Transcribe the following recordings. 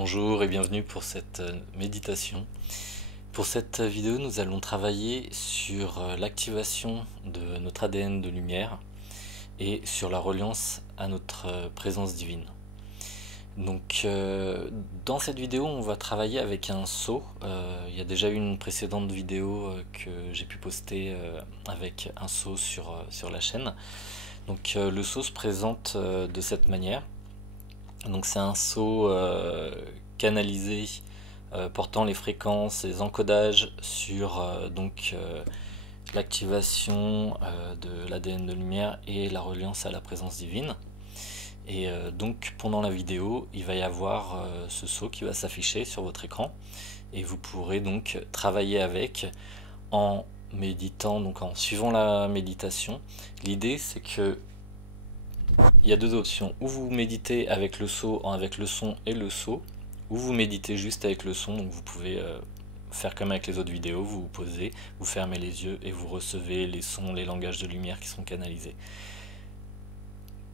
Bonjour et bienvenue pour cette méditation. Pour cette vidéo, nous allons travailler sur l'activation de notre ADN de lumière et sur la reliance à notre présence divine. Donc, dans cette vidéo, on va travailler avec un sceau. Il y a déjà eu une précédente vidéo que j'ai pu poster avec un sceau sur la chaîne. Donc, le sceau se présente de cette manière. Donc c'est un sceau canalisé portant les fréquences, les encodages sur l'activation de l'ADN de lumière et la reliance à la présence divine. Et donc pendant la vidéo, il va y avoir ce sceau qui va s'afficher sur votre écran et vous pourrez donc travailler avec en méditant, donc en suivant la méditation. L'idée c'est que il y a deux options, ou vous méditez avec le sceau, avec le son et le sceau, ou vous méditez juste avec le son, donc vous pouvez faire comme avec les autres vidéos, vous vous posez, vous fermez les yeux et vous recevez les sons, les langages de lumière qui sont canalisés.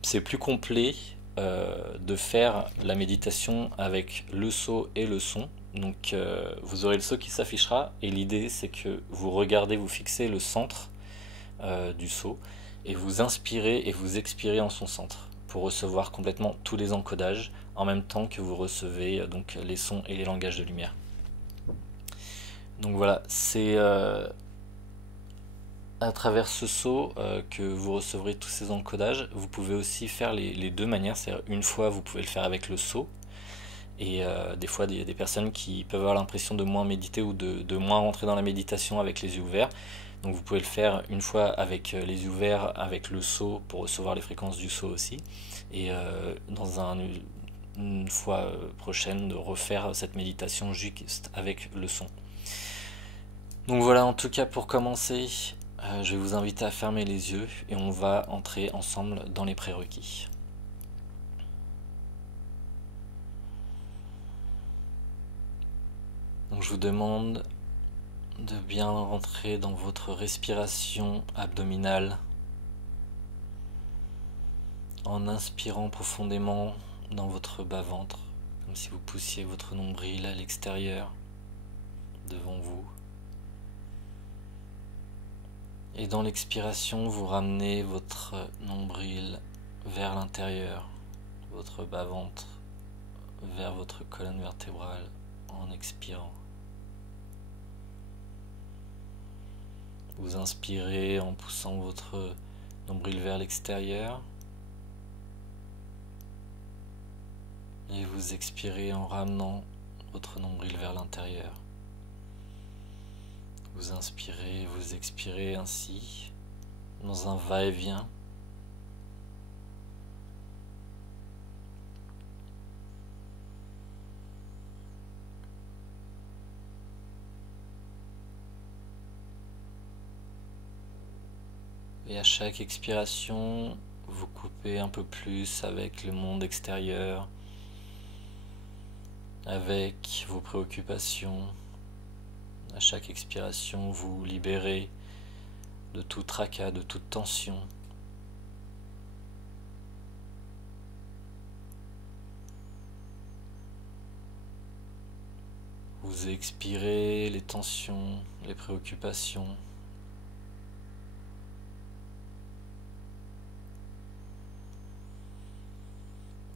C'est plus complet de faire la méditation avec le sceau et le son, donc vous aurez le sceau qui s'affichera et l'idée c'est que vous regardez, vous fixez le centre du sceau et vous inspirez et vous expirez en son centre pour recevoir complètement tous les encodages en même temps que vous recevez donc les sons et les langages de lumière. Donc voilà, c'est à travers ce sceau que vous recevrez tous ces encodages. Vous pouvez aussi faire les deux manières, c'est-à-dire une fois vous pouvez le faire avec le sceau et des fois il y a des personnes qui peuvent avoir l'impression de moins méditer ou de moins rentrer dans la méditation avec les yeux ouverts. Donc vous pouvez le faire une fois avec les yeux ouverts, avec le sceau pour recevoir les fréquences du sceau aussi. Et une fois prochaine de refaire cette méditation juste avec le son. Donc voilà, en tout cas pour commencer, je vais vous inviter à fermer les yeux et on va entrer ensemble dans les prérequis. Donc je vous demande de bien rentrer dans votre respiration abdominale en inspirant profondément dans votre bas-ventre, comme si vous poussiez votre nombril à l'extérieur, devant vous. Et dans l'expiration, vous ramenez votre nombril vers l'intérieur, votre bas-ventre vers votre colonne vertébrale en expirant. Vous inspirez en poussant votre nombril vers l'extérieur et vous expirez en ramenant votre nombril vers l'intérieur. Vous inspirez, vous expirez ainsi dans un va-et-vient. Et à chaque expiration, vous coupez un peu plus avec le monde extérieur, avec vos préoccupations. À chaque expiration, vous vous libérez de tout tracas, de toute tension. Vous expirez les tensions, les préoccupations.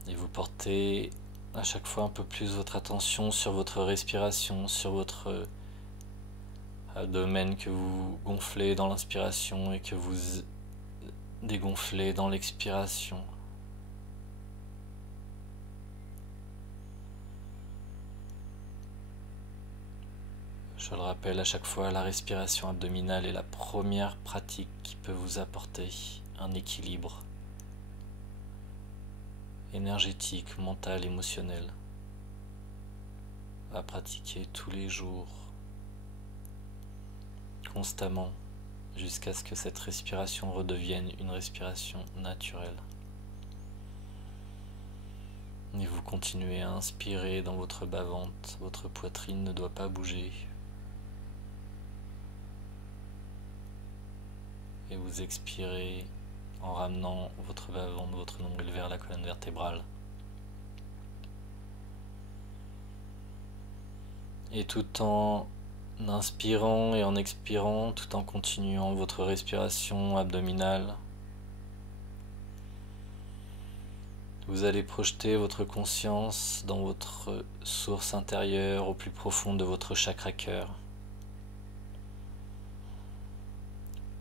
Et vous portez à chaque fois un peu plus votre attention sur votre respiration, sur votre abdomen que vous gonflez dans l'inspiration et que vous dégonflez dans l'expiration. Je le rappelle à chaque fois, la respiration abdominale est la première pratique qui peut vous apporter un équilibre énergétique, mental, émotionnel à pratiquer tous les jours, constamment, jusqu'à ce que cette respiration redevienne une respiration naturelle. Et vous continuez à inspirer dans votre bas-ventre, votre poitrine ne doit pas bouger. Et vous expirez en ramenant votre bas-ventre, votre nombril vers la colonne vertébrale. Et tout en inspirant et en expirant, tout en continuant votre respiration abdominale, vous allez projeter votre conscience dans votre source intérieure au plus profond de votre chakra cœur.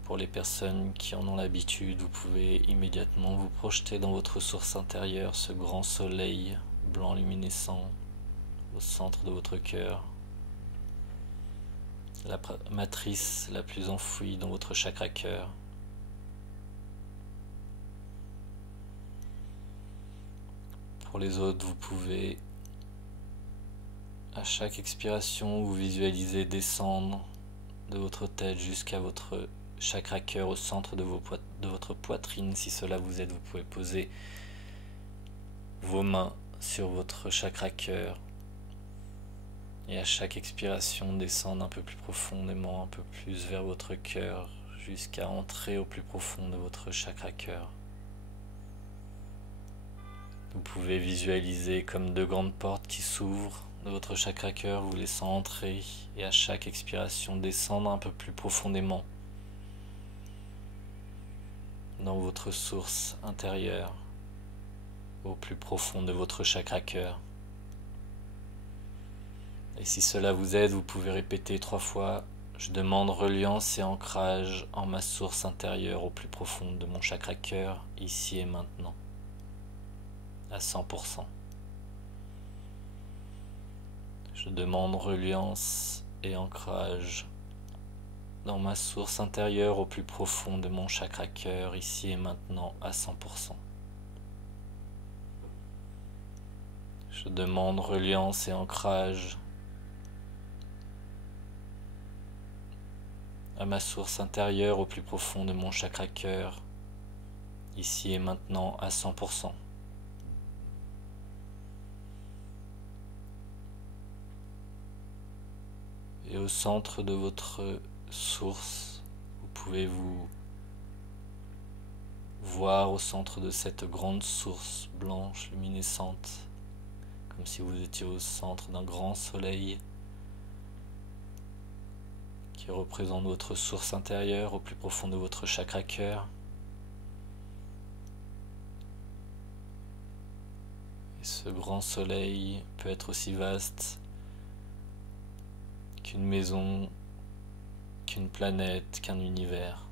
Pour les personnes qui en ont l'habitude, vous pouvez immédiatement vous projeter dans votre source intérieure, ce grand soleil blanc luminescent au centre de votre cœur, la matrice la plus enfouie dans votre chakra cœur. Pour les autres, vous pouvez à chaque expiration vous visualiser descendre de votre tête jusqu'à votre chakra cœur au centre de votre poitrine. Si cela vous aide, vous pouvez poser vos mains sur votre chakra cœur et à chaque expiration descendre un peu plus profondément, un peu plus vers votre cœur jusqu'à entrer au plus profond de votre chakra cœur. Vous pouvez visualiser comme deux grandes portes qui s'ouvrent de votre chakra cœur, vous laissant entrer et à chaque expiration descendre un peu plus profondément dans votre source intérieure, au plus profond de votre chakra cœur. Et si cela vous aide, vous pouvez répéter 3 fois: je demande reliance et ancrage en ma source intérieure au plus profond de mon chakra cœur, ici et maintenant, à 100%. Je demande reliance et ancrage dans ma source intérieure au plus profond de mon chakra cœur, ici et maintenant, à 100%. Je demande reliance et ancrage à ma source intérieure au plus profond de mon chakra cœur, ici et maintenant, à 100%. Et au centre de votre source, vous pouvez vous voir au centre de cette grande source blanche luminescente, comme si vous étiez au centre d'un grand soleil qui représente votre source intérieure au plus profond de votre chakra cœur. Et ce grand soleil peut être aussi vaste qu'une maison, qu'une planète, qu'un univers.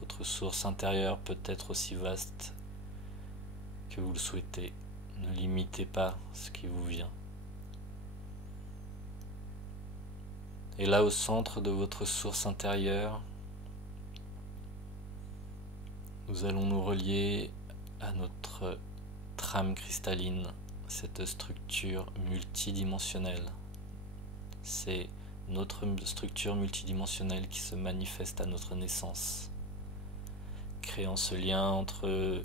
Votre source intérieure peut être aussi vaste que vous le souhaitez. Ne limitez pas ce qui vous vient. Et là, au centre de votre source intérieure, nous allons nous relier à notre trame cristalline, cette structure multidimensionnelle. C'est notre structure multidimensionnelle qui se manifeste à notre naissance, créant ce lien entre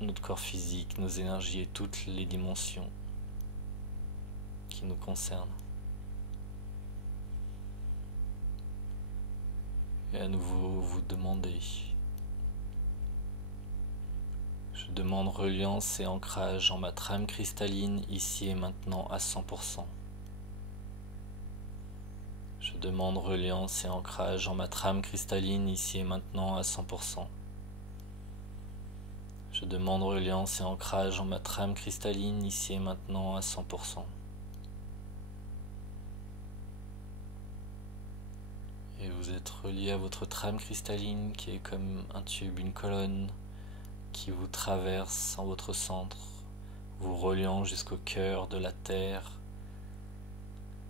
notre corps physique, nos énergies et toutes les dimensions qui nous concernent. Et à nouveau, vous demandez: je demande reliance et ancrage en ma trame cristalline, ici et maintenant, à 100%. Je demande reliance et ancrage en ma trame cristalline, ici et maintenant, à 100%. Je demande reliance et ancrage en ma trame cristalline, ici et maintenant, à 100%. Et vous êtes relié à votre trame cristalline qui est comme un tube, une colonne qui vous traverse en votre centre, vous reliant jusqu'au cœur de la terre,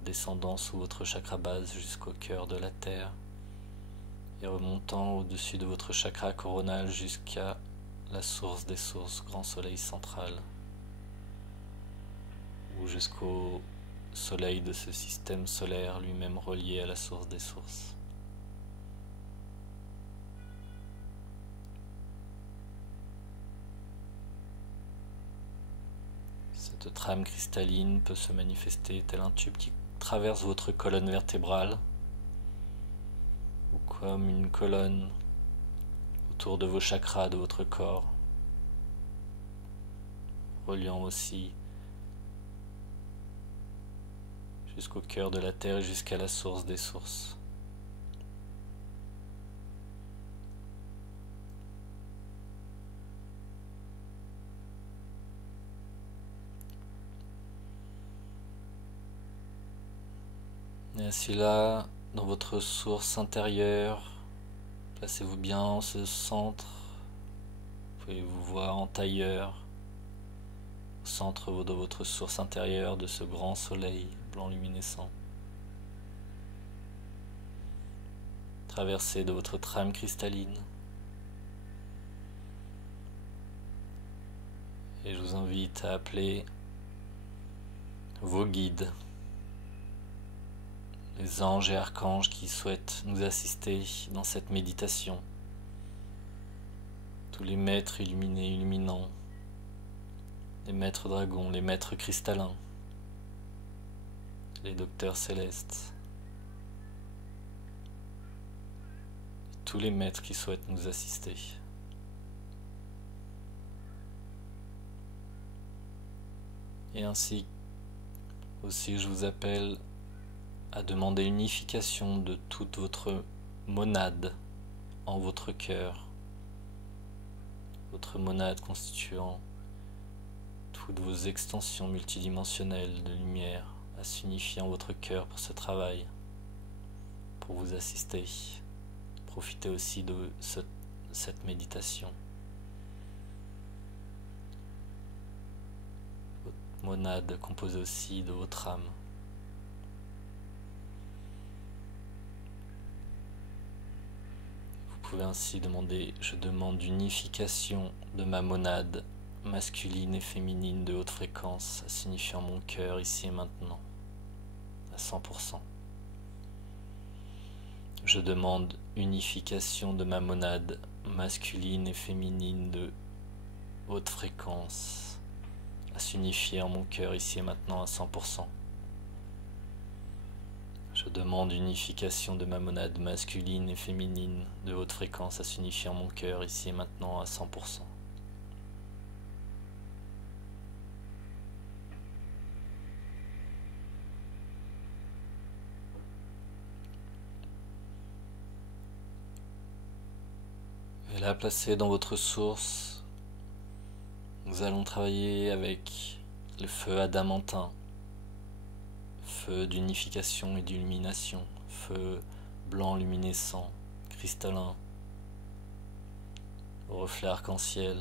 descendant sous votre chakra base jusqu'au cœur de la terre et remontant au-dessus de votre chakra coronal jusqu'à la source des sources, grand soleil central, ou jusqu'au soleil de ce système solaire lui-même relié à la source des sources. Cette trame cristalline peut se manifester tel un tube qui traverse votre colonne vertébrale, ou comme une colonne autour de vos chakras de votre corps. reliant aussi jusqu'au cœur de la terre et jusqu'à la source des sources. Et ainsi là, dans votre source intérieure, placez-vous bien en ce centre. Vous pouvez vous voir en tailleur, au centre de votre source intérieure, de ce grand soleil blanc luminescent. Traversé de votre trame cristalline. Et je vous invite à appeler vos guides, les anges et archanges qui souhaitent nous assister dans cette méditation. Tous les maîtres illuminés, illuminants, les maîtres dragons, les maîtres cristallins, les docteurs célestes, tous les maîtres qui souhaitent nous assister. Et ainsi aussi je vous appelle à demander l'unification de toute votre monade en votre cœur, votre monade constituant toutes vos extensions multidimensionnelles de lumière à s'unifier en votre cœur pour ce travail, pour vous assister. Profitez aussi de cette méditation. Votre monade composée aussi de votre âme. Vous pouvez ainsi demander: je demande l'unification de ma monade masculine et féminine de haute fréquence, signifiant mon cœur ici et maintenant, à 100%. Je demande unification de ma monade masculine et féminine de haute fréquence, à s'unifier en mon cœur ici et maintenant à 100%. Je demande unification de ma monade masculine et féminine de haute fréquence à s'unifier en mon cœur ici et maintenant à 100%. Et là, placé dans votre source, nous allons travailler avec le feu adamantin, feu d'unification et d'illumination, feu blanc luminescent, cristallin, au reflet arc-en-ciel.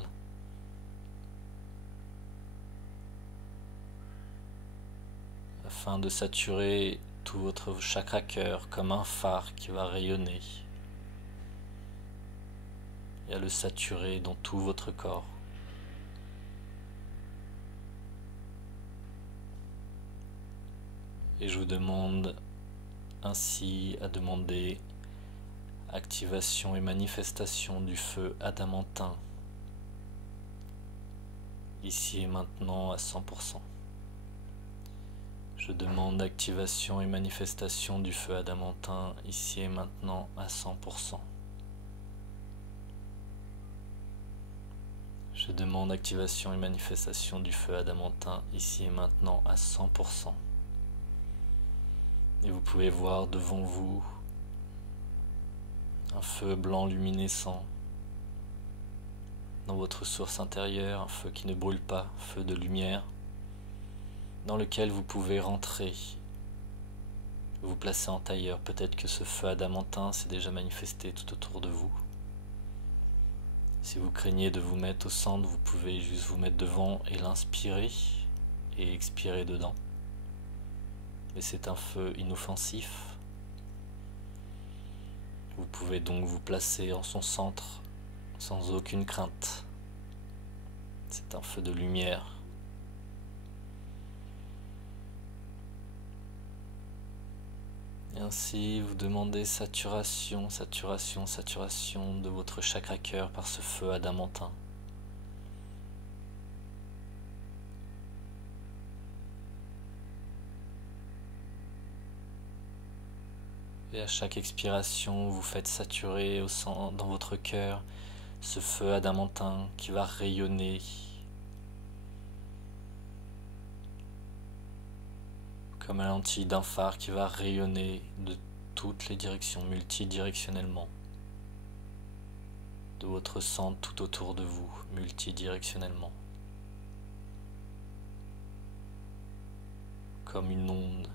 Afin de saturer tout votre chakra cœur comme un phare qui va rayonner et à le saturer dans tout votre corps. Et je vous demande ainsi à demander activation et manifestation du feu adamantin, ici et maintenant à 100%. Je demande activation et manifestation du feu adamantin, ici et maintenant à 100%. Je demande activation et manifestation du feu adamantin, ici et maintenant à 100%. Et vous pouvez voir devant vous un feu blanc luminescent dans votre source intérieure, un feu qui ne brûle pas, feu de lumière, dans lequel vous pouvez rentrer, vous placer en tailleur. Peut-être que ce feu adamantin s'est déjà manifesté tout autour de vous. Si vous craignez de vous mettre au centre, vous pouvez juste vous mettre devant et l'inspirer et expirer dedans. Mais c'est un feu inoffensif. Vous pouvez donc vous placer en son centre sans aucune crainte. C'est un feu de lumière. Et ainsi vous demandez saturation, saturation, saturation de votre chakra cœur par ce feu adamantin. Et à chaque expiration, vous faites saturer dans votre cœur ce feu adamantin qui va rayonner comme la lentille d'un phare qui va rayonner de toutes les directions, multidirectionnellement, de votre centre tout autour de vous, multidirectionnellement, comme une onde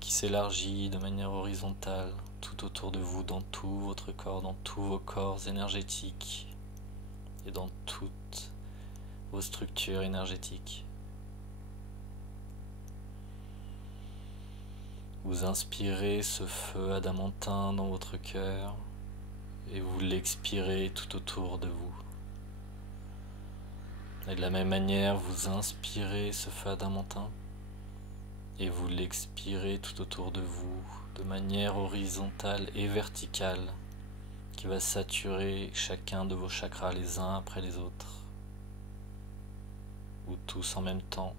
qui s'élargit de manière horizontale tout autour de vous, dans tout votre corps, dans tous vos corps énergétiques et dans toutes vos structures énergétiques. Vous inspirez ce feu adamantin dans votre cœur et vous l'expirez tout autour de vous. Et de la même manière, vous inspirez ce feu adamantin et vous l'expirez tout autour de vous de manière horizontale et verticale qui va saturer chacun de vos chakras les uns après les autres, ou tous en même temps,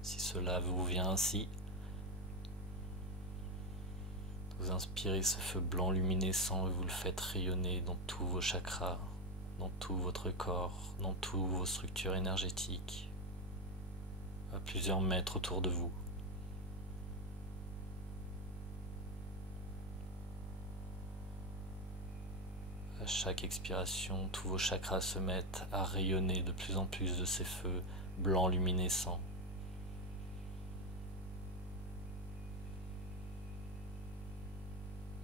si cela vous vient ainsi. Vous inspirez ce feu blanc luminescent et vous le faites rayonner dans tous vos chakras, dans tout votre corps, dans toutes vos structures énergétiques, à plusieurs mètres autour de vous. À chaque expiration, tous vos chakras se mettent à rayonner de plus en plus de ces feux blancs luminescents.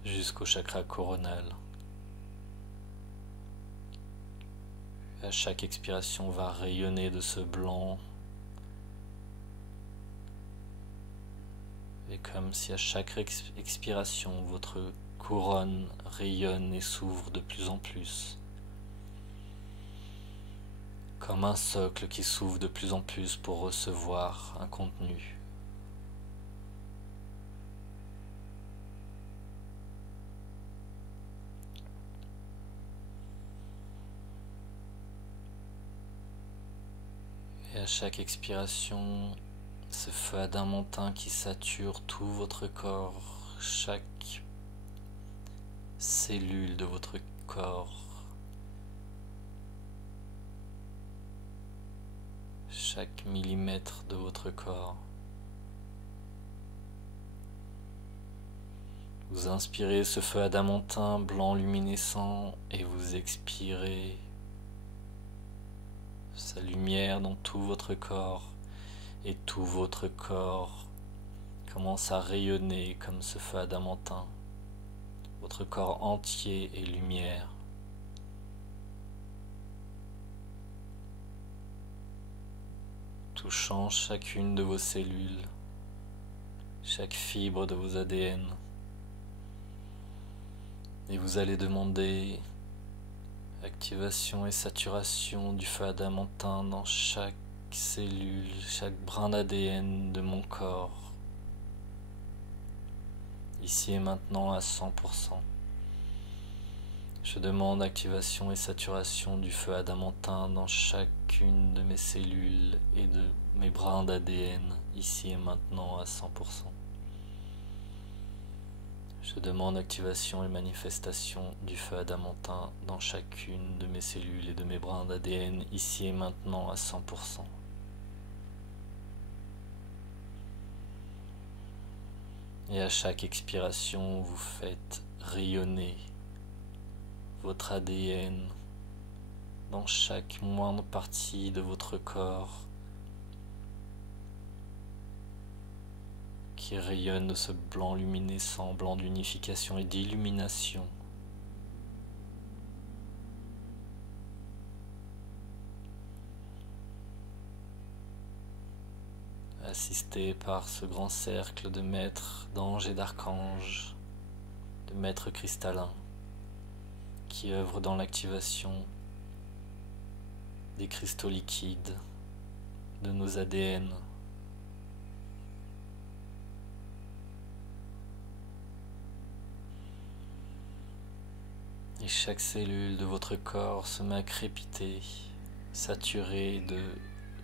Jusqu'au chakra coronal. À chaque expiration, va rayonner de ce blanc. Et comme si à chaque expiration, votre couronne rayonne et s'ouvre de plus en plus. Comme un socle qui s'ouvre de plus en plus pour recevoir un contenu. Et à chaque expiration, ce feu adamantin qui sature tout votre corps, chaque cellule de votre corps, chaque millimètre de votre corps. Vous inspirez ce feu adamantin blanc luminescent et vous expirez sa lumière dans tout votre corps, et tout votre corps commence à rayonner comme ce feu adamantin. Votre corps entier est lumière. Touchant chacune de vos cellules, chaque fibre de vos ADN. Et vous allez demander activation et saturation du feu adamantin dans chaque cellule, chaque brin d'ADN de mon corps. Ici et maintenant à 100%. Je demande activation et saturation du feu adamantin dans chacune de mes cellules et de mes brins d'ADN, ici et maintenant à 100%. Je demande activation et manifestation du feu adamantin dans chacune de mes cellules et de mes brins d'ADN, ici et maintenant à 100%. Et à chaque expiration, vous faites rayonner votre ADN dans chaque moindre partie de votre corps qui rayonne de ce blanc luminescent, blanc d'unification et d'illumination. Assisté par ce grand cercle de maîtres, d'anges et d'archanges, de maîtres cristallins, qui œuvrent dans l'activation des cristaux liquides de nos ADN. Et chaque cellule de votre corps se met à crépiter, saturée de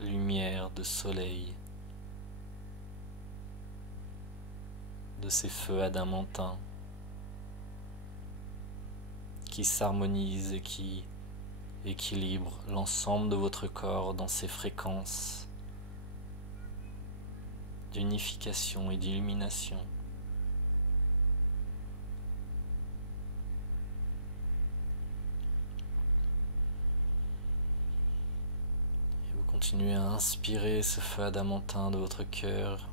lumière, de soleil, de ces feux adamantins qui s'harmonisent et qui équilibrent l'ensemble de votre corps dans ses fréquences d'unification et d'illumination. Et vous continuez à inspirer ce feu adamantin de votre cœur,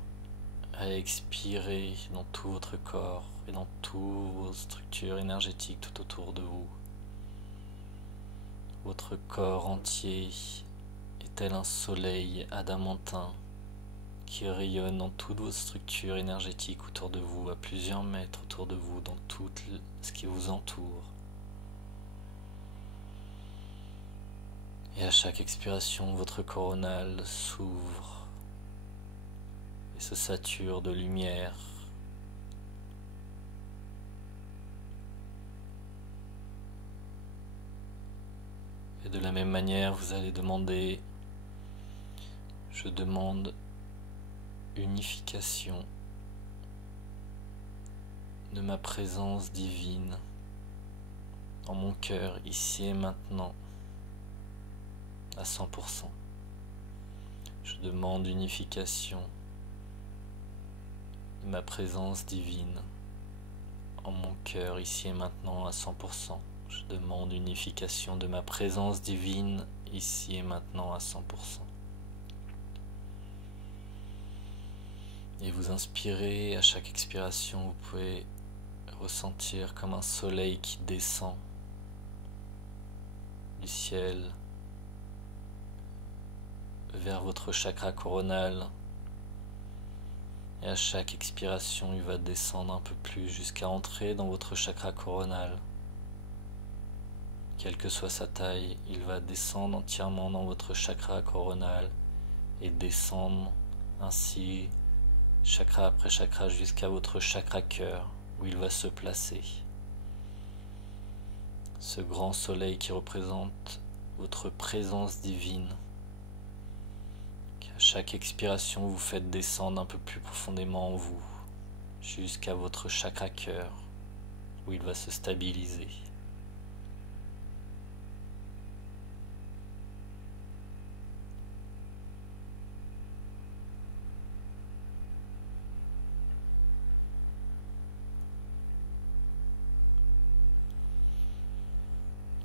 à expirer dans tout votre corps et dans toutes vos structures énergétiques tout autour de vous. Votre corps entier est tel un soleil adamantin qui rayonne dans toutes vos structures énergétiques autour de vous, à plusieurs mètres autour de vous, dans tout ce qui vous entoure. Et à chaque expiration, votre coronale s'ouvre et se sature de lumière. Et de la même manière, vous allez demander, je demande unification de ma présence divine en mon cœur, ici et maintenant, à 100%. Je demande unification de ma présence divine en mon cœur, ici et maintenant, à 100%. Je demande unification de ma présence divine ici et maintenant à 100%. Et vous inspirez, à chaque expiration, vous pouvez ressentir comme un soleil qui descend du ciel vers votre chakra coronal. Et à chaque expiration, il va descendre un peu plus jusqu'à entrer dans votre chakra coronal. Quelle que soit sa taille, il va descendre entièrement dans votre chakra coronal et descendre ainsi chakra après chakra jusqu'à votre chakra cœur où il va se placer. Ce grand soleil qui représente votre présence divine, qu'à chaque expiration vous faites descendre un peu plus profondément en vous jusqu'à votre chakra cœur où il va se stabiliser.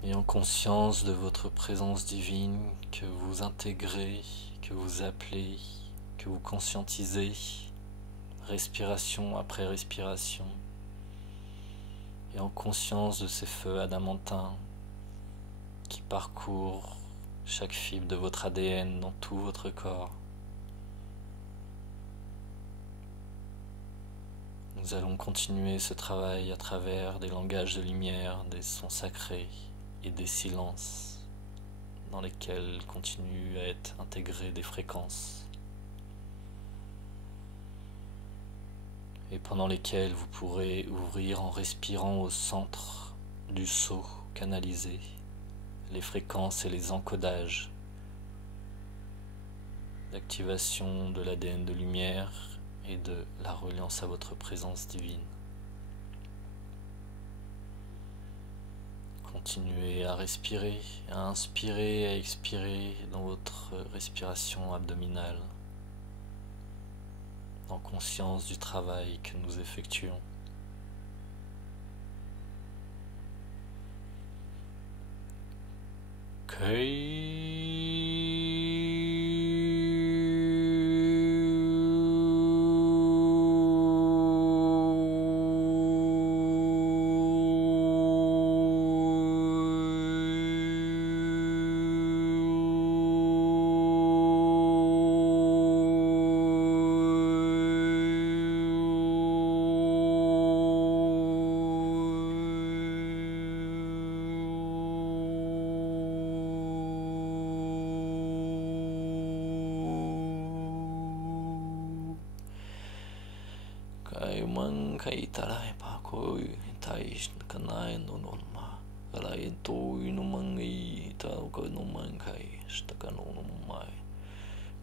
Et en conscience de votre présence divine que vous intégrez, que vous appelez, que vous conscientisez, respiration après respiration, et en conscience de ces feux adamantins qui parcourent chaque fibre de votre ADN dans tout votre corps, nous allons continuer ce travail à travers des langages de lumière, des sons sacrés et des silences dans lesquels continuent à être intégrées des fréquences et pendant lesquels vous pourrez ouvrir en respirant au centre du seau canalisé les fréquences et les encodages d'activation de l'ADN de lumière et de la reliance à votre présence divine. Continuez à respirer, à inspirer, à expirer dans votre respiration abdominale, en conscience du travail que nous effectuons. Kai mang kai tarai pa koi tai kanai no no ma alai to no mangi ta ko no man kai staka no no mai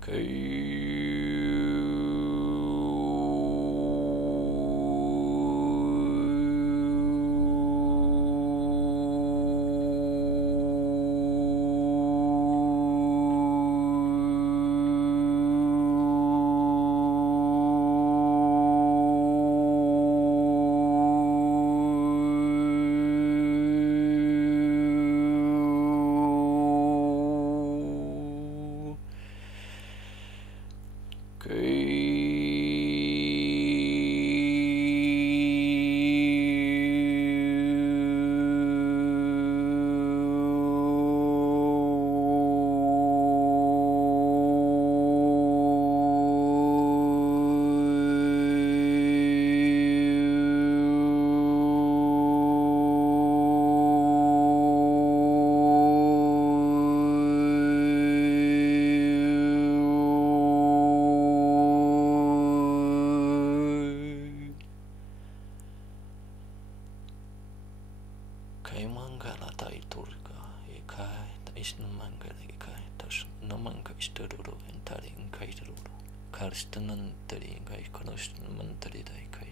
kai kai tash naman kai shtadoro entari kai tadoro karshtanan tari kai konosh mantari dai kai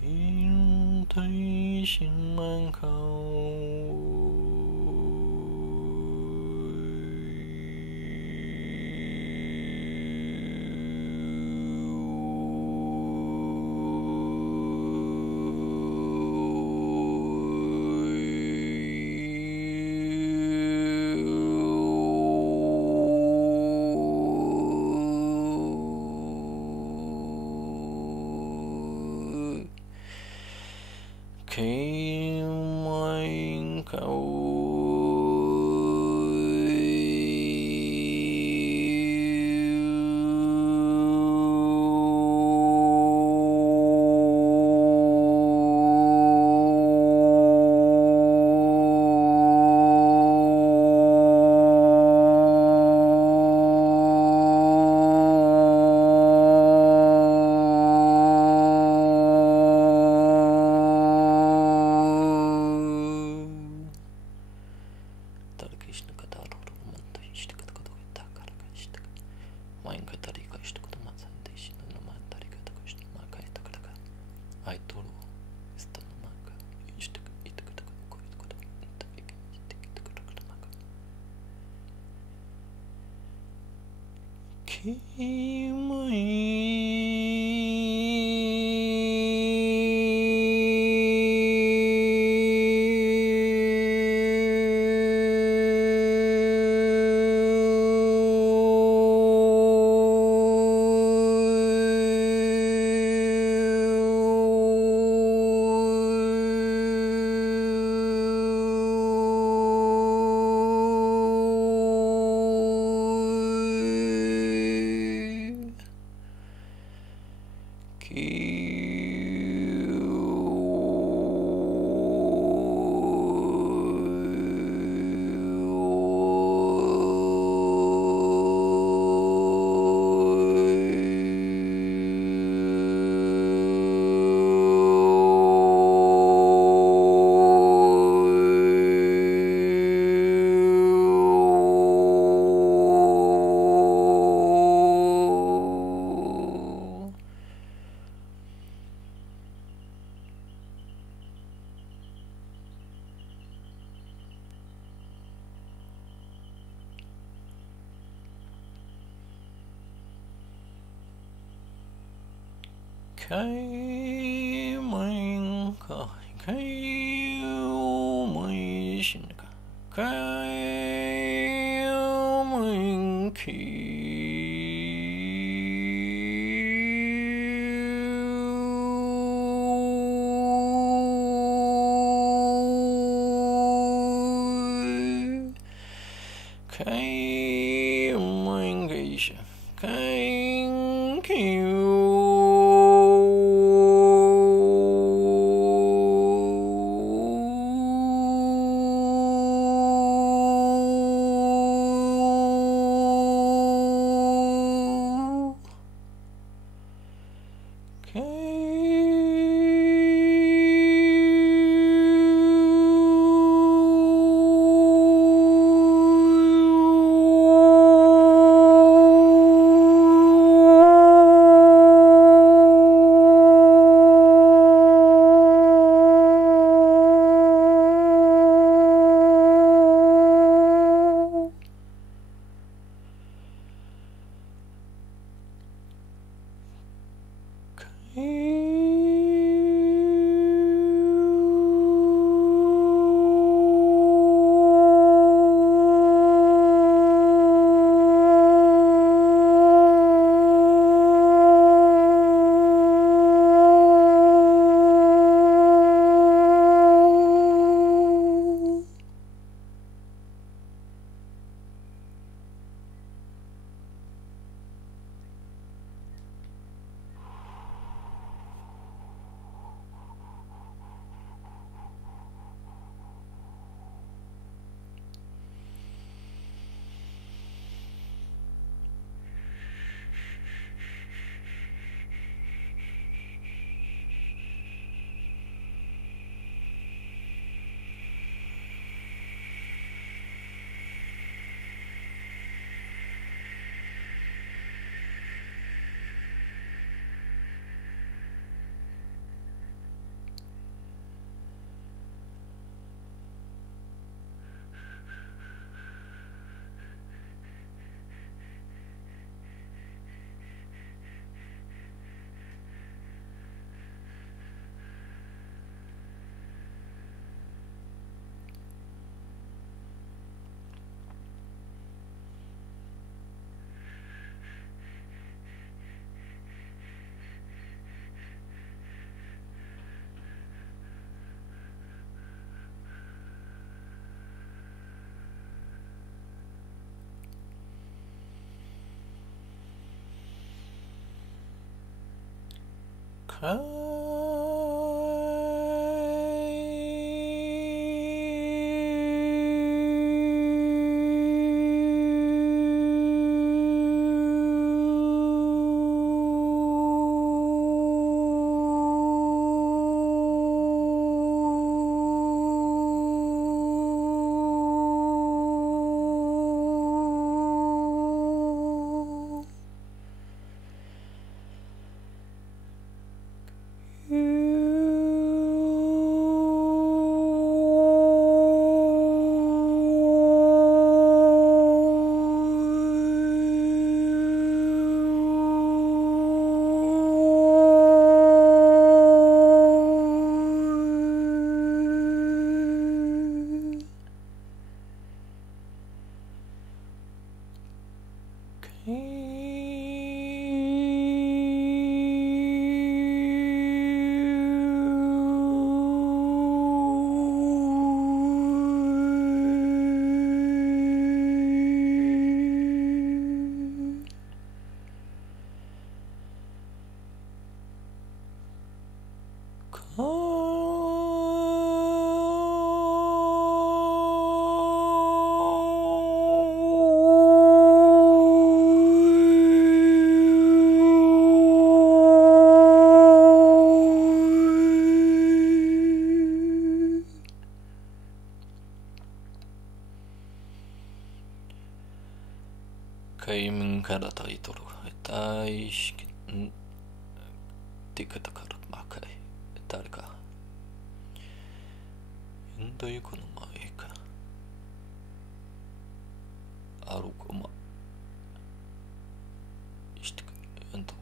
Kim Tây Xin Mang Khâu khi anh cầu cái mình khởi cái mình xin cái mình cái mình gây cái Kaiminkan taituru tais tikatakarut makai tarka indoiko no maika arukoma ishtiku ento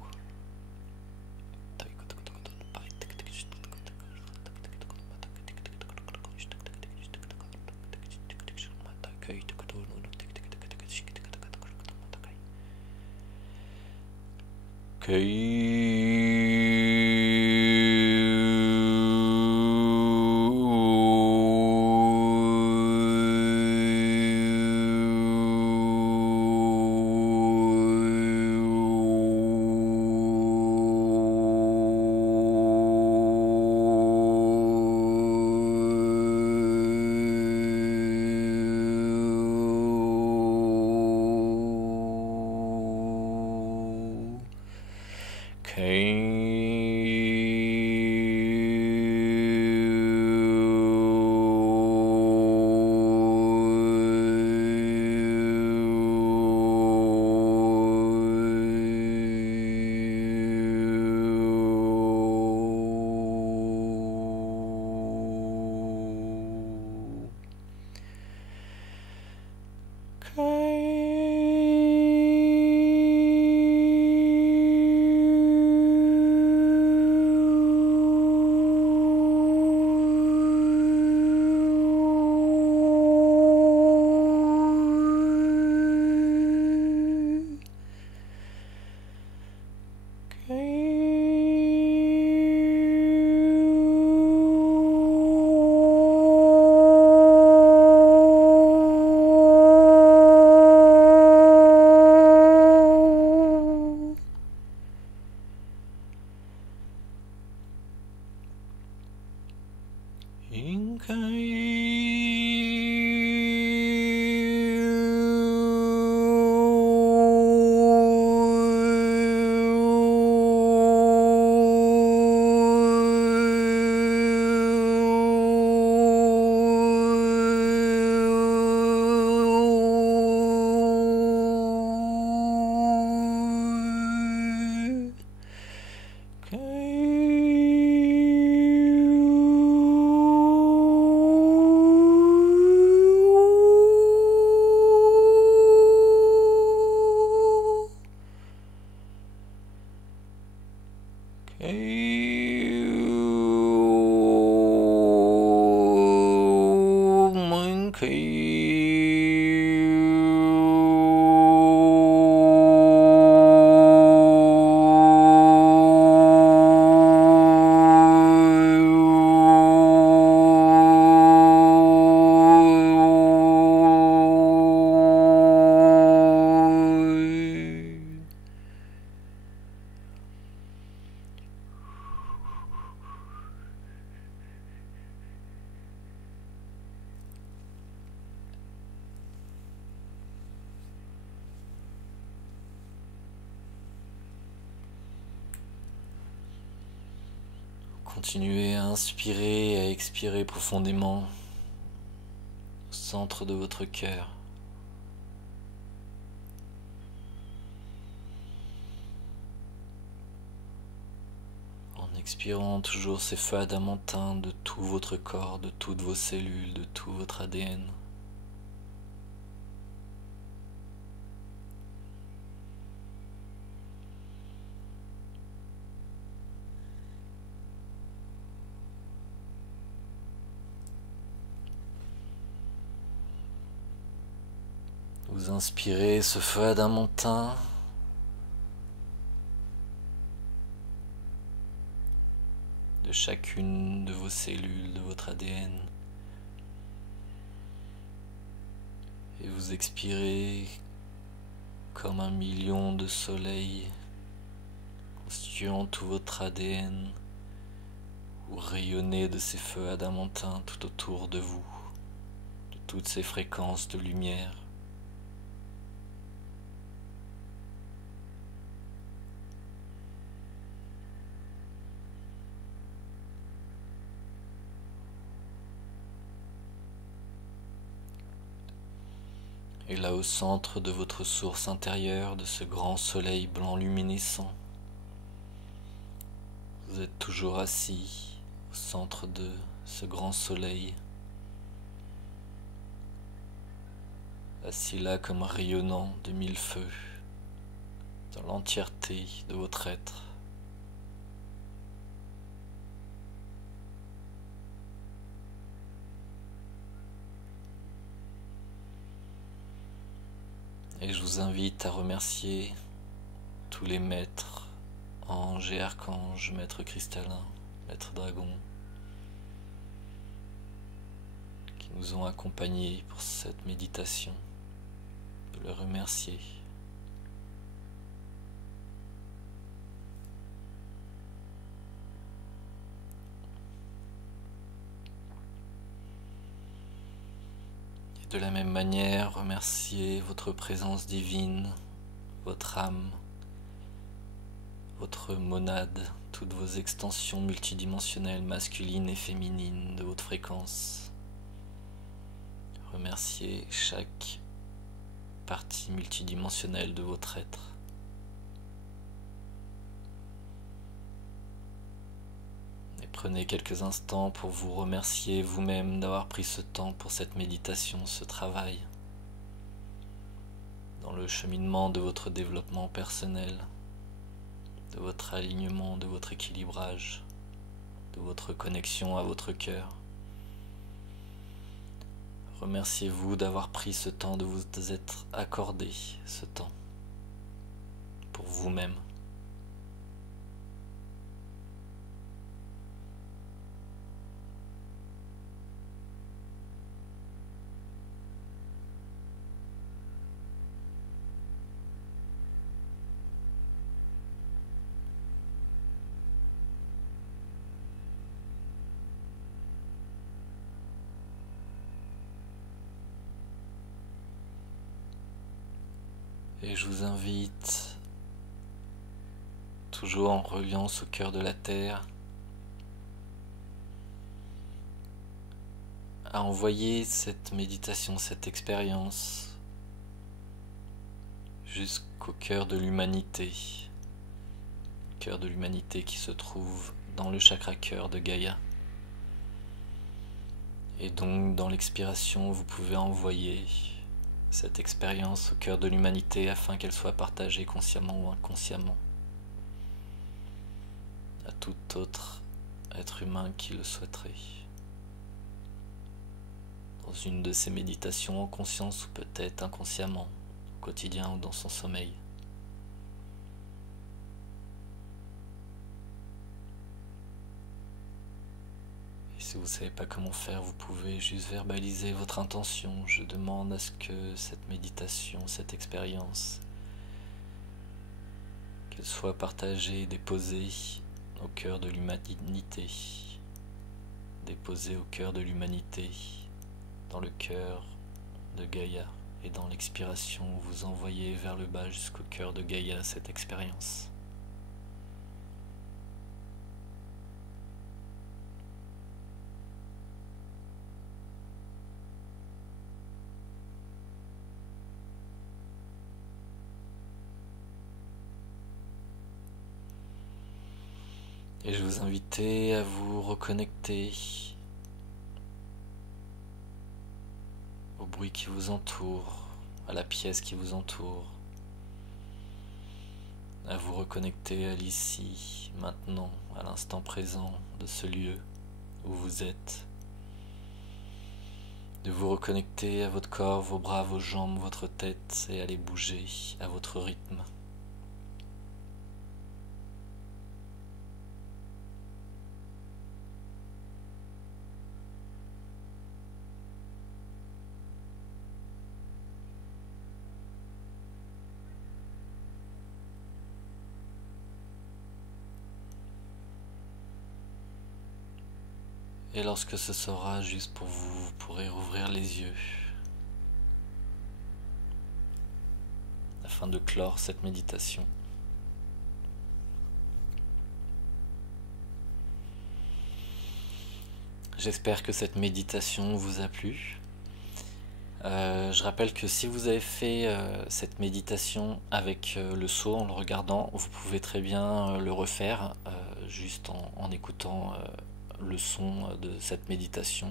Continuez à inspirer et à expirer profondément au centre de votre cœur. En expirant toujours ces feux adamantins de tout votre corps, de toutes vos cellules, de tout votre ADN. Vous inspirez ce feu adamantin de chacune de vos cellules, de votre ADN. Et vous expirez comme 1 million de soleils constituant tout votre ADN. Vous rayonnez de ces feux adamantins tout autour de vous, de toutes ces fréquences de lumière. Et là au centre de votre source intérieure, de ce grand soleil blanc luminescent, vous êtes toujours assis au centre de ce grand soleil, assis là comme rayonnant de 1000 feux dans l'entièreté de votre être. Et je vous invite à remercier tous les maîtres, anges et archanges, maîtres cristallins, maîtres dragons, qui nous ont accompagnés pour cette méditation, de les remercier. De la même manière, remerciez votre présence divine, votre âme votre monade, toutes vos extensions multidimensionnelles masculines et féminines de haute fréquence. Remerciez chaque partie multidimensionnelle de votre être. Et prenez quelques instants pour vous remercier vous-même d'avoir pris ce temps pour cette méditation, ce travail, dans le cheminement de votre développement personnel, de votre alignement, de votre équilibrage, de votre connexion à votre cœur. Remerciez-vous d'avoir pris ce temps, de vous être accordé ce temps pour vous-même. Et je vous invite, toujours en reliance au cœur de la Terre, à envoyer cette méditation, cette expérience jusqu'au cœur de l'humanité. Cœur de l'humanité qui se trouve dans le chakra cœur de Gaïa. Et donc dans l'expiration, vous pouvez envoyer cette expérience au cœur de l'humanité afin qu'elle soit partagée consciemment ou inconsciemment à tout autre être humain qui le souhaiterait. Dans une de ces méditations en conscience ou peut-être inconsciemment, au quotidien ou dans son sommeil. Si vous ne savez pas comment faire, vous pouvez juste verbaliser votre intention. Je demande à ce que cette méditation, cette expérience, qu'elle soit partagée, déposée au cœur de l'humanité. Déposée au cœur de l'humanité, dans le cœur de Gaïa. Et dans l'expiration, vous envoyez vers le bas jusqu'au cœur de Gaïa cette expérience. Et je vous invite à vous reconnecter au bruit qui vous entoure, à la pièce qui vous entoure, à vous reconnecter à l'ici, maintenant, à l'instant présent de ce lieu où vous êtes, de vous reconnecter à votre corps, vos bras, vos jambes, votre tête et à les bouger à votre rythme. Et lorsque ce sera juste pour vous, vous pourrez rouvrir les yeux afin de clore cette méditation. J'espère que cette méditation vous a plu. Je rappelle que si vous avez fait cette méditation avec le seau, en le regardant, vous pouvez très bien le refaire juste en écoutant le son de cette méditation.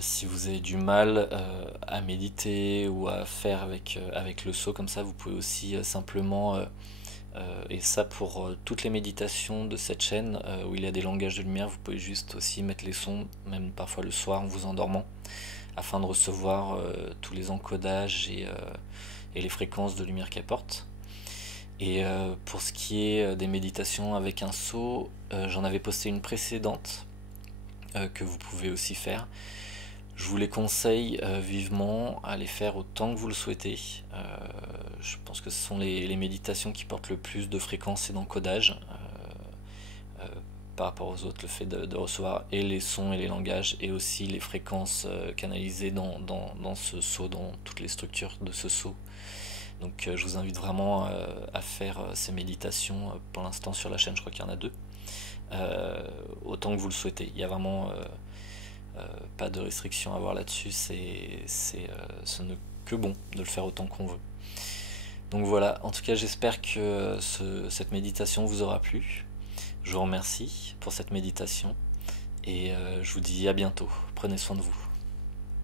Si vous avez du mal à méditer ou à faire avec le seau comme ça, vous pouvez aussi simplement, et ça pour toutes les méditations de cette chaîne où il y a des langages de lumière, vous pouvez juste aussi mettre les sons, même parfois le soir en vous endormant, afin de recevoir tous les encodages et les fréquences de lumière qu'elle porte. Et pour ce qui est des méditations avec un seau, j'en avais posté une précédente que vous pouvez aussi faire. Je vous les conseille vivement à les faire autant que vous le souhaitez. Je pense que ce sont les méditations qui portent le plus de fréquences et d'encodage par rapport aux autres. Le fait de recevoir et les sons et les langages et aussi les fréquences canalisées dans ce seau, dans toutes les structures de ce seau. Donc je vous invite vraiment à faire ces méditations pour l'instant sur la chaîne, je crois qu'il y en a 2, autant que vous le souhaitez. Il y a vraiment pas de restriction à avoir là-dessus, ce n'est que bon de le faire autant qu'on veut. Donc voilà, en tout cas j'espère que cette méditation vous aura plu. Je vous remercie pour cette méditation et je vous dis à bientôt. Prenez soin de vous.